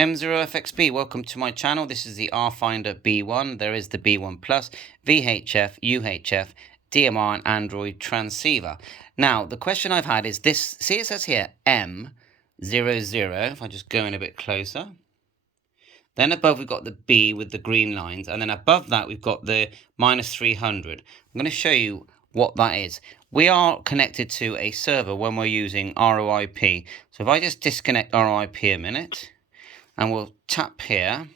M0FXB, welcome to my channel. This is the Rfinder B1. There is the B1 Plus, VHF, UHF, DMR and Android transceiver. Now, the question I've had is this, see it says here M00, if I just go in a bit closer. Then above we've got the B with the green lines, and then above that we've got the -300. I'm going to show you what that is. We are connected to a server when we're using ROIP. So if I just disconnect ROIP a minute, and we'll tap here,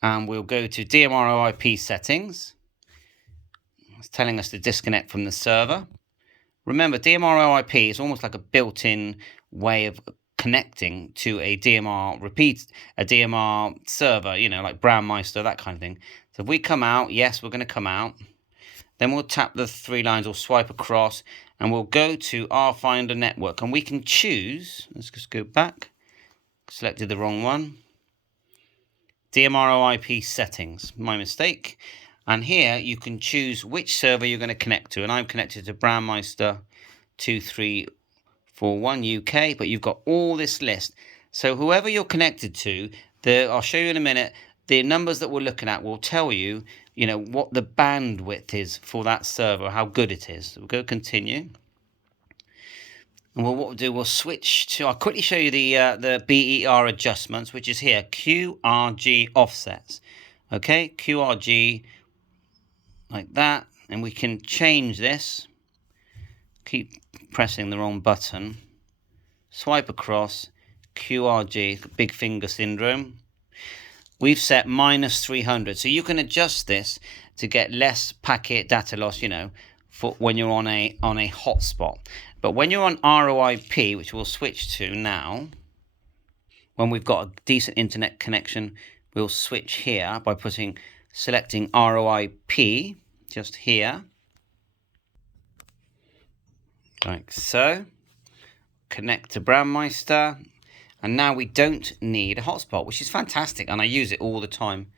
and we'll go to DMR ROIP settings. It's telling us to disconnect from the server. Remember, DMR ROIP is almost like a built-in way of connecting to a DMR a DMR server, you know, like Brandmeister, that kind of thing. So if we come out, yes, we're going to come out. Then we'll tap the three lines or swipe across, and we'll go to Rfinder network, and we can choose, let's just go back, selected the wrong one, DMR ROIP settings, my mistake. And here you can choose which server you're going to connect to, and I'm connected to Brandmeister 2341 UK, but you've got all this list. So whoever you're connected to, I'll show you in a minute, the numbers that we're looking at will tell you, you know, what the bandwidth is for that server, how good it is. So we'll go continue. And what we'll do, we'll switch to, I'll quickly show you the BER adjustments, which is here, QRG offsets. Okay, QRG, like that. And we can change this. Keep pressing the wrong button. Swipe across, QRG, big finger syndrome. We've set -300. So you can adjust this to get less packet data loss, you know, for when you're on a hotspot. But when you're on ROIP, which we'll switch to now, when we've got a decent internet connection, we'll switch here by selecting ROIP, just here, like so. Connect to Brandmeister, and now we don't need a hotspot, which is fantastic, and I use it all the time.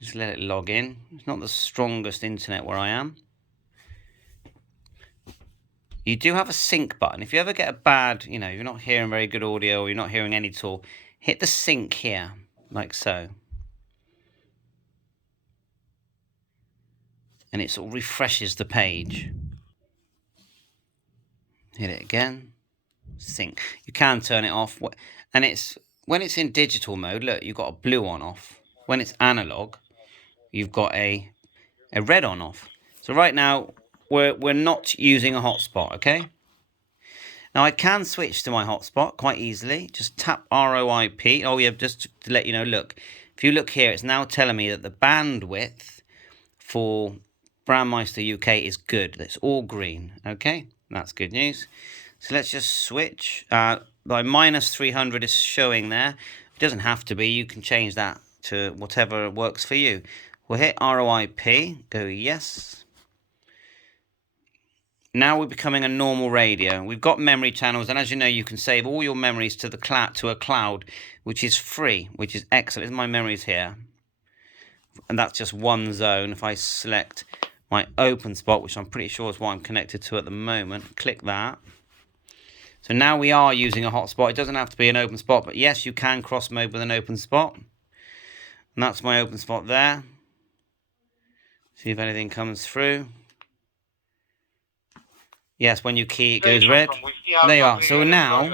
Just let it log in. It's not the strongest internet where I am. You do have a sync button. If you ever get a bad, you know, you're not hearing very good audio, or you're not hearing any at all, hit the sync here, like so. And it sort of refreshes the page. Hit it again, sync. You can turn it off, and when it's in digital mode, look, you've got a blue on off. When it's analog, you've got a red on off. So right now, we're not using a hotspot, okay? Now I can switch to my hotspot quite easily. Just tap ROIP. Oh yeah, just to let you know, look. If you look here, it's now telling me that the bandwidth for Brandmeister UK is good. It's all green, okay? That's good news. So let's just switch. By -300 is showing there. It doesn't have to be. You can change that to whatever works for you. We'll hit ROIP. Go yes. Now we're becoming a normal radio. We've got memory channels, and as you know, you can save all your memories to a cloud, which is free, which is excellent. My memories here, and that's just one zone. If I select my open spot, which I'm pretty sure is what I'm connected to at the moment, click that. So now we are using a hotspot. It doesn't have to be an open spot, but yes, you can cross mode with an open spot. And that's my open spot there. See if anything comes through. Yes, when you key, it goes red. There you are. So now,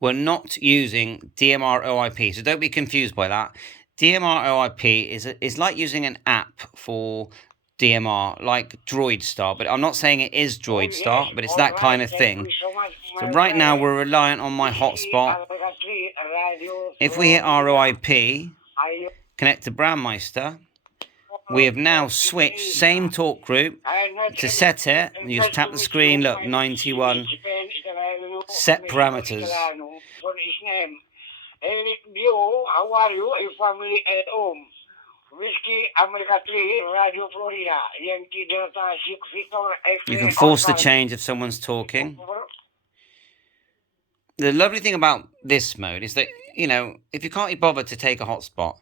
we're not using DMR OIP. So don't be confused by that. DMR OIP is like using an app for DMR, like DroidStar. But I'm not saying it is DroidStar, but it's that kind of thing. So right now, we're reliant on my hotspot. If we hit ROIP, connect to Brandmeister, we have now switched, same talk group, to set it. You just tap the screen, look, 91, set parameters. How are you? A family at home. Whiskey, America 3, Radio Florida, Yankee Delta 6 Victor. You can force the change if someone's talking. The lovely thing about this mode is that, you know, if you can't be bothered to take a hotspot,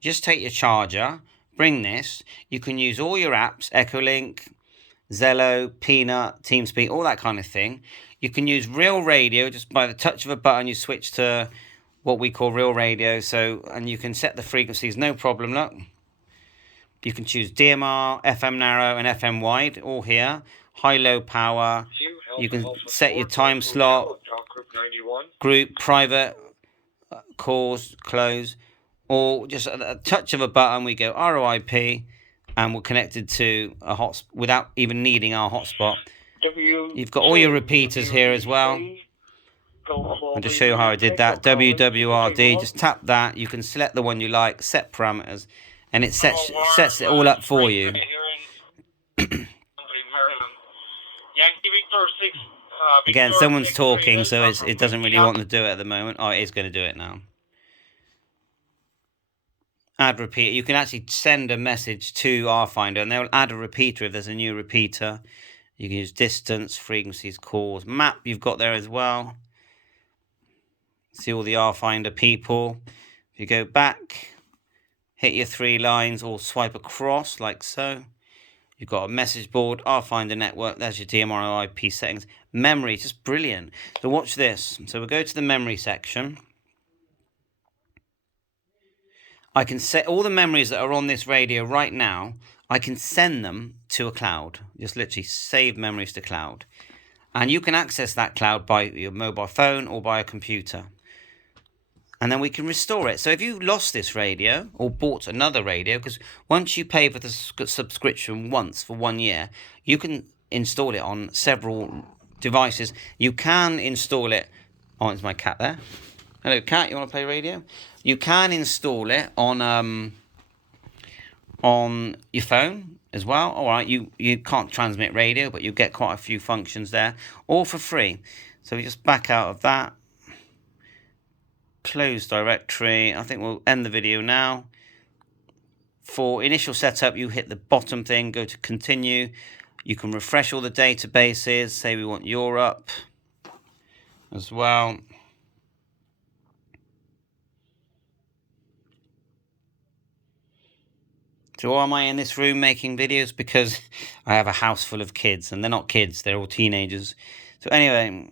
just take your charger, bring this. You can use all your apps, Echolink, Zello, Peanut, TeamSpeak, all that kind of thing. You can use real radio, just by the touch of a button you switch to what we call real radio. So, and you can set the frequencies, no problem, look. You can choose DMR, FM narrow and FM wide, all here. High, low power. You can set your time slot, group, private, calls, close, or just at a touch of a button we go ROIP and we're connected to a hotspot without even needing our hotspot. You've got all your repeaters here as well. I'll just show you how I did that. WWRD, just tap that. You can select the one you like, set parameters, and it sets it all up for you. Again, someone's talking, so it doesn't really want to do it at the moment. Oh, it is going to do it now. Add repeater. You can actually send a message to Rfinder, and they'll add a repeater if there's a new repeater. You can use distance, frequencies, calls. Map you've got there as well. See all the Rfinder people. If you go back, hit your 3 lines or swipe across like so. You've got a message board, Rfinder network. There's your DMR IP settings. Memory, just brilliant. So watch this. So we'll go to the memory section. I can set all the memories that are on this radio right now. I can send them to a cloud. Just literally save memories to cloud. And you can access that cloud by your mobile phone or by a computer. And then we can restore it. So if you lost this radio or bought another radio, because once you pay for the subscription once for 1 year, you can install it on several devices. You can install it. Oh, it's my cat there. Hello, cat. You want to play radio? You can install it on your phone as well. All right, you can't transmit radio, but you get quite a few functions there, all for free. So we just back out of that. Close directory. I think we'll end the video now. For initial setup, you hit the bottom thing, go to continue. You can refresh all the databases. Say we want Europe as well. So why am I in this room making videos? Because I have a house full of kids, and they're not kids, they're all teenagers. So anyway,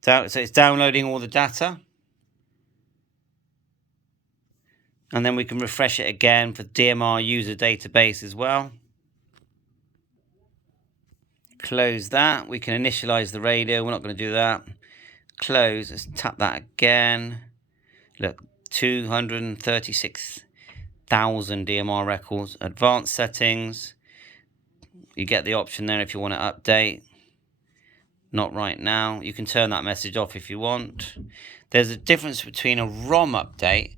so it's downloading all the data. And then we can refresh it again for DMR user database as well. Close that. We can initialize the radio. We're not going to do that. Close. Let's tap that again. Look, 236,000 DMR records. Advanced settings. You get the option there if you want to update. Not right now. You can turn that message off if you want. There's a difference between a ROM update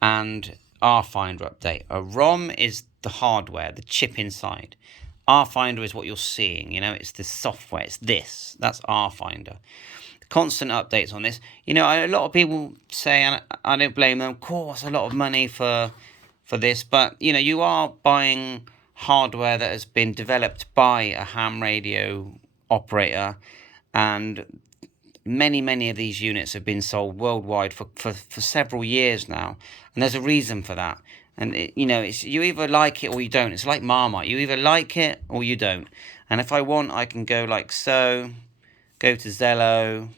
and Rfinder update. A ROM is the hardware, the chip inside. Rfinder is what you're seeing, you know, it's the software, it's this. That's Rfinder. Constant updates on this. You know, a lot of people say, and I don't blame them, of course, a lot of money for this, but, you know, you are buying hardware that has been developed by a ham radio operator, and many of these units have been sold worldwide for several years now, and there's a reason for that. And you know, it's, you either like it or you don't. It's like Marmite, you either like it or you don't. And if I want, I can go like so, go to Zello.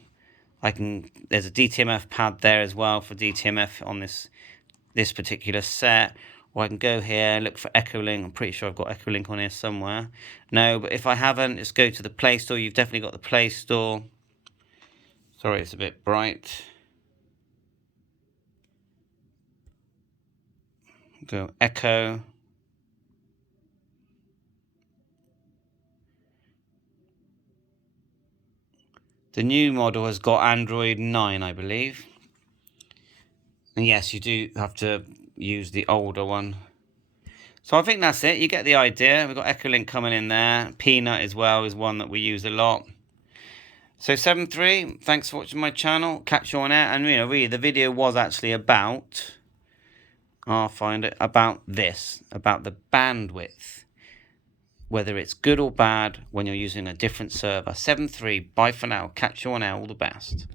There's a DTMF pad there as well for DTMF on this particular set. Or I can go here, look for Echolink. I'm pretty sure I've got Echolink on here somewhere. No, but if I haven't, just go to the Play Store. You've definitely got the Play Store. Sorry, it's a bit bright. Go Echo. The new model has got Android 9, I believe. And yes, you do have to use the older one. So I think that's it. You get the idea. We've got Echolink coming in there. Peanut as well is one that we use a lot. So 7.3, thanks for watching my channel. Catch you on air. And you know, really, the video was actually about, I'll find it, about this, about the bandwidth, whether it's good or bad when you're using a different server. 7.3, bye for now. Catch you on air. All the best.